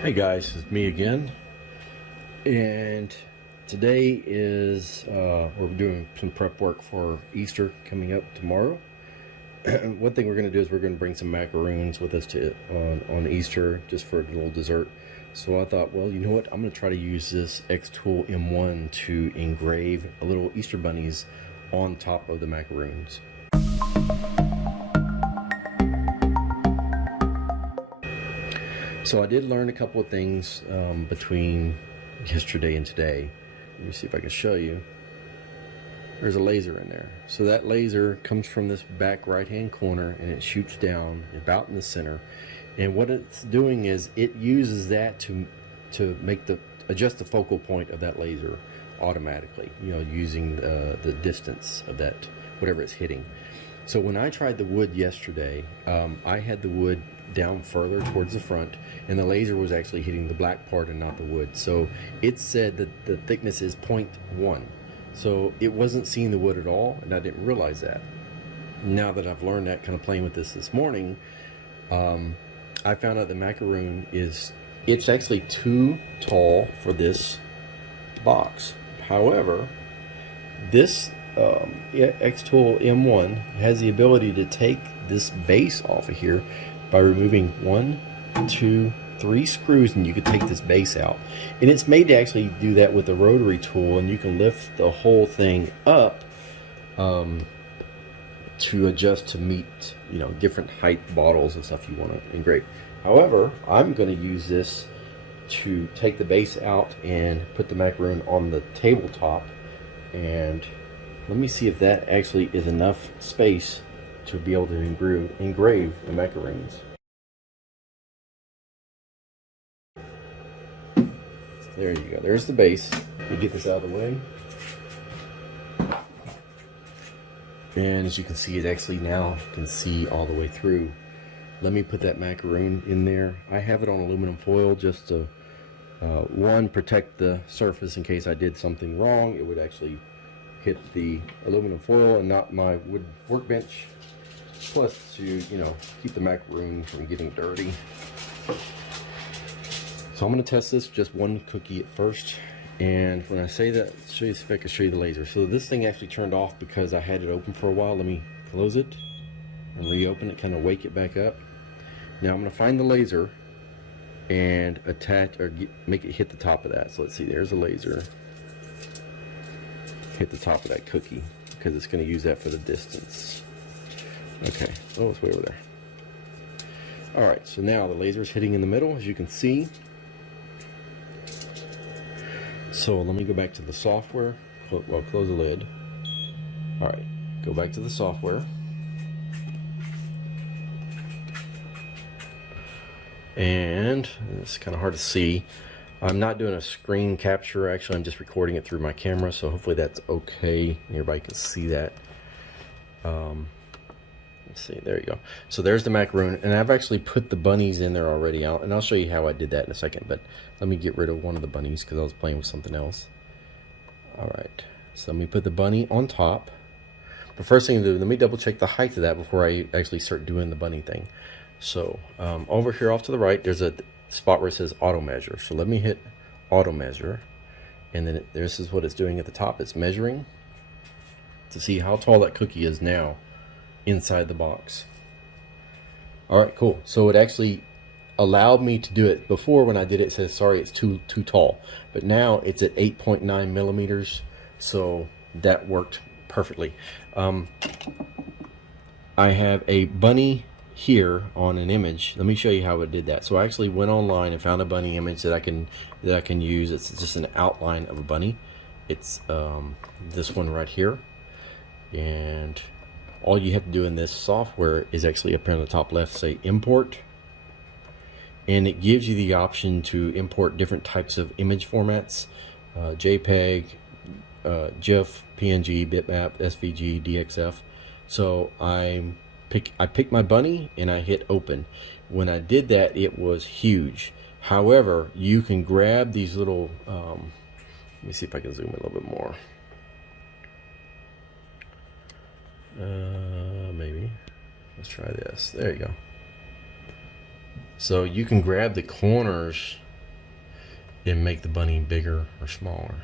Hey guys, it's me again, and today is we're doing some prep work for Easter coming up tomorrow. One thing we're going to do is we're going to bring some macaroons with us to on Easter just for a little dessert. So I thought, well, you know what, I'm going to try to use this xTool M1 to engrave a little Easter bunnies on top of the macaroons. So I did learn a couple of things between yesterday and today. Let me see if I can show you. There's a laser in there. So that laser comes from this back right hand corner and it shoots down about in the center. And what it's doing is it uses that to adjust the focal point of that laser automatically, you know, using the distance of that, whatever it's hitting. So when I tried the wood yesterday, I had the wood down further towards the front, and the laser was actually hitting the black part and not the wood. So it said that the thickness is 0.1. So it wasn't seeing the wood at all, and I didn't realize that. Now that I've learned that, kind of playing with this morning, I found out the macaroon it's actually too tall for this box. However, this xTool M1 has the ability to take this base off of here by removing 1, 2, 3 screws, and you could take this base out. And it's made to actually do that with the rotary tool, and you can lift the whole thing up to adjust to meet, you know, different height bottles and stuff you want to engrave. However, I'm going to use this to take the base out and put the macaroon on the tabletop, and let me see if that actually is enough space to be able to engrave the macaroons. There you go. There's the base. You get this out of the way. And as you can see, it actually now can see all the way through. Let me put that macaroon in there. I have it on aluminum foil just to, one, protect the surface in case I did something wrong. It would actually hit the aluminum foil and not my wood workbench. Plus to, you know, keep the macaroon from getting dirty. So I'm going to test this just one cookie at first. And when I say that, show you if I can show you the laser. So this thing actually turned off because I had it open for a while. Let me close it and reopen it, kind of wake it back up. Now I'm going to find the laser and attach or make it hit the top of that. So let's see, there's a laser. Hit the top of that cookie because it's going to use that for the distance. Okay, oh, it's way over there. Alright, so now the laser is hitting in the middle, as you can see. So let me go back to the software. Well, close the lid. Alright, go back to the software. And it's kind of hard to see. I'm not doing a screen capture, actually I'm just recording it through my camera, so hopefully that's okay. Everybody can see that. Let's see, there you go. So there's the macaroon, and I've actually put the bunnies in there already, and I'll show you how I did that in a second, but let me get rid of one of the bunnies because I was playing with something else. Alright, so let me put the bunny on top. The first thing to do, let me double check the height of that before I actually start doing the bunny thing. So over here off to the right, there's a spot where it says auto measure. So let me hit auto measure, and then this is what it's doing at the top. It's measuring to see how tall that cookie is now inside the box. Alright, cool. So it actually allowed me to do it. Before when I did it, it says sorry, it's too tall, but now it's at 8.9 millimeters, so that worked perfectly. I have a bunny here on an image. Let me show you how I did that. So I actually went online and found a bunny image that I can use. It's just an outline of a bunny. It's this one right here, and all you have to do in this software is actually up here on the top left say import, and it gives you the option to import different types of image formats, JPEG, GIF, PNG, bitmap, SVG, DXF. So I picked my bunny and I hit open. When I did that, it was huge. However, you can grab these little let me see if I can zoom in a little bit more. Maybe let's try this. There you go. So you can grab the corners and make the bunny bigger or smaller.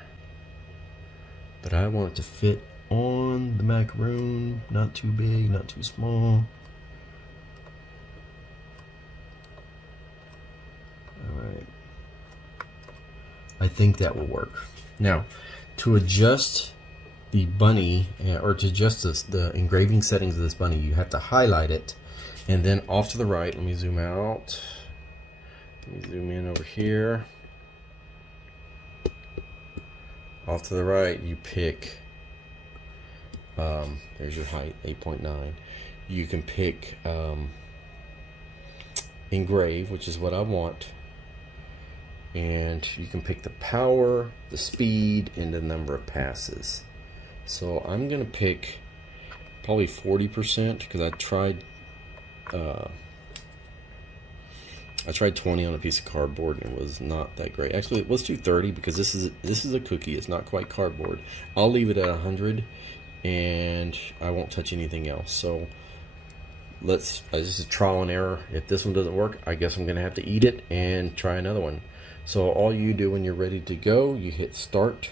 But I want it to fit on the macaroon, not too big, not too small. Alright. I think that will work. Now, to adjust the bunny, or to adjust the engraving settings of this bunny, you have to highlight it, and then off to the right, let me zoom out. Let me zoom in over here. Off to the right, you pick, there's your height, 8.9. You can pick engrave, which is what I want. And you can pick the power, the speed, and the number of passes. So I'm gonna pick probably 40% because I tried 20 on a piece of cardboard and it was not that great. Actually, let's do 30 because this is a cookie. It's not quite cardboard. I'll leave it at 100 and I won't touch anything else. So this is trial and error. If this one doesn't work, I guess I'm gonna have to eat it and try another one. So all you do when you're ready to go, you hit start.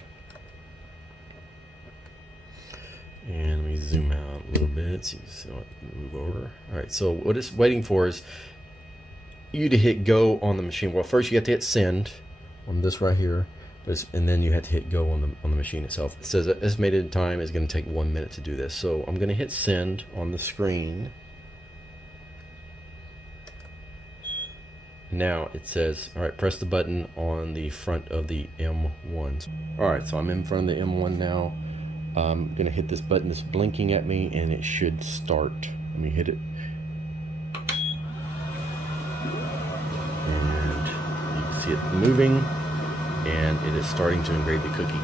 And let me zoom out a little bit so you see what move over. Alright, so what it's waiting for is you to hit go on the machine. Well, first you have to hit send on this right here, and then you have to hit go on the machine itself. It says estimated time is going to take 1 minute to do this. So I'm going to hit send on the screen. Now it says, alright, press the button on the front of the M1. Alright, so I'm in front of the M1 now. I'm going to hit this button that's blinking at me and it should start. Let me hit it. And you can see it moving and it is starting to engrave the cookie.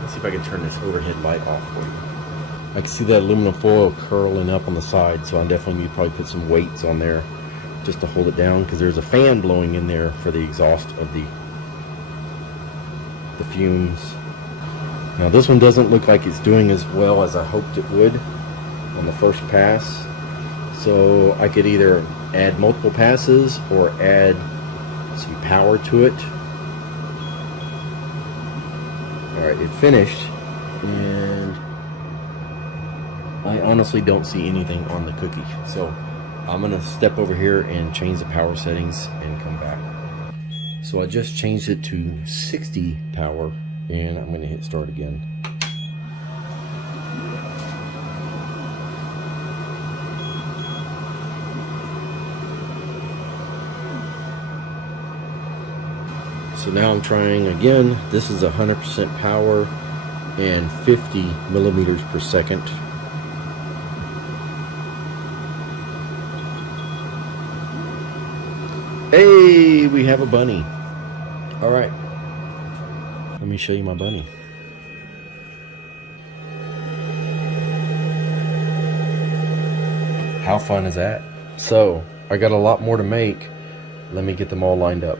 Let's see if I can turn this overhead light off for you. I can see that aluminum foil curling up on the side, so I definitely need to probably put some weights on there just to hold it down because there's a fan blowing in there for the exhaust of the fumes. Now this one doesn't look like it's doing as well as I hoped it would on the first pass. So I could either add multiple passes or add some power to it. Alright, it finished and I honestly don't see anything on the cookie. So I'm gonna step over here and change the power settings and come back. So I just changed it to 60 power and I'm gonna hit start again. So now I'm trying again. This is 100% power and 50 millimeters per second. Hey, we have a bunny. All right, let me show you my bunny. How fun is that? So I got a lot more to make. Let me get them all lined up.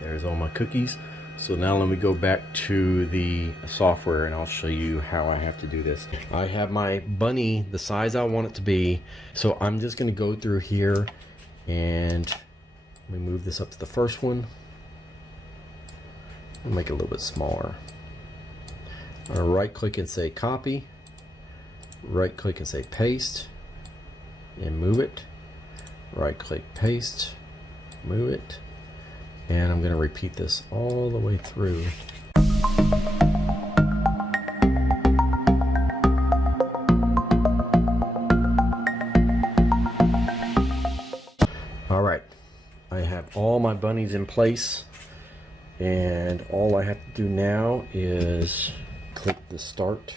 There's all my cookies. So now let me go back to the software and I'll show you how I have to do this. I have my bunny the size I want it to be. So I'm just going to go through here and let me move this up to the first one. I'll make it a little bit smaller. I'm going to right click and say copy. Right click and say paste and move it. Right click, paste, move it. And I'm going to repeat this all the way through. All right, I have all my bunnies in place, and all I have to do now is click the start.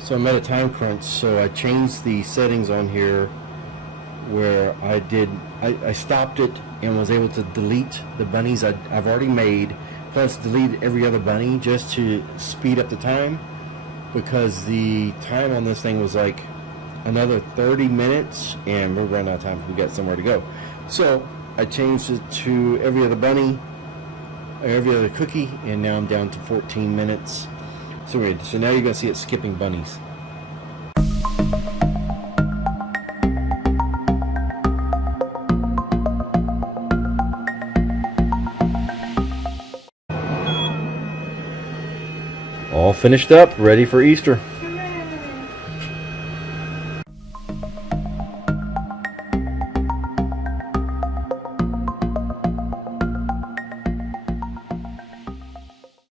So I'm at a time crunch, so I changed the settings on here where I stopped it and was able to delete the bunnies I've already made, plus delete every other bunny just to speed up the time, because the time on this thing was like another 30 minutes and we're running out of time. We got somewhere to go. So I changed it to every other bunny, or every other cookie, and now I'm down to 14 minutes. So now you're gonna see it skipping bunnies. All finished up, ready for Easter.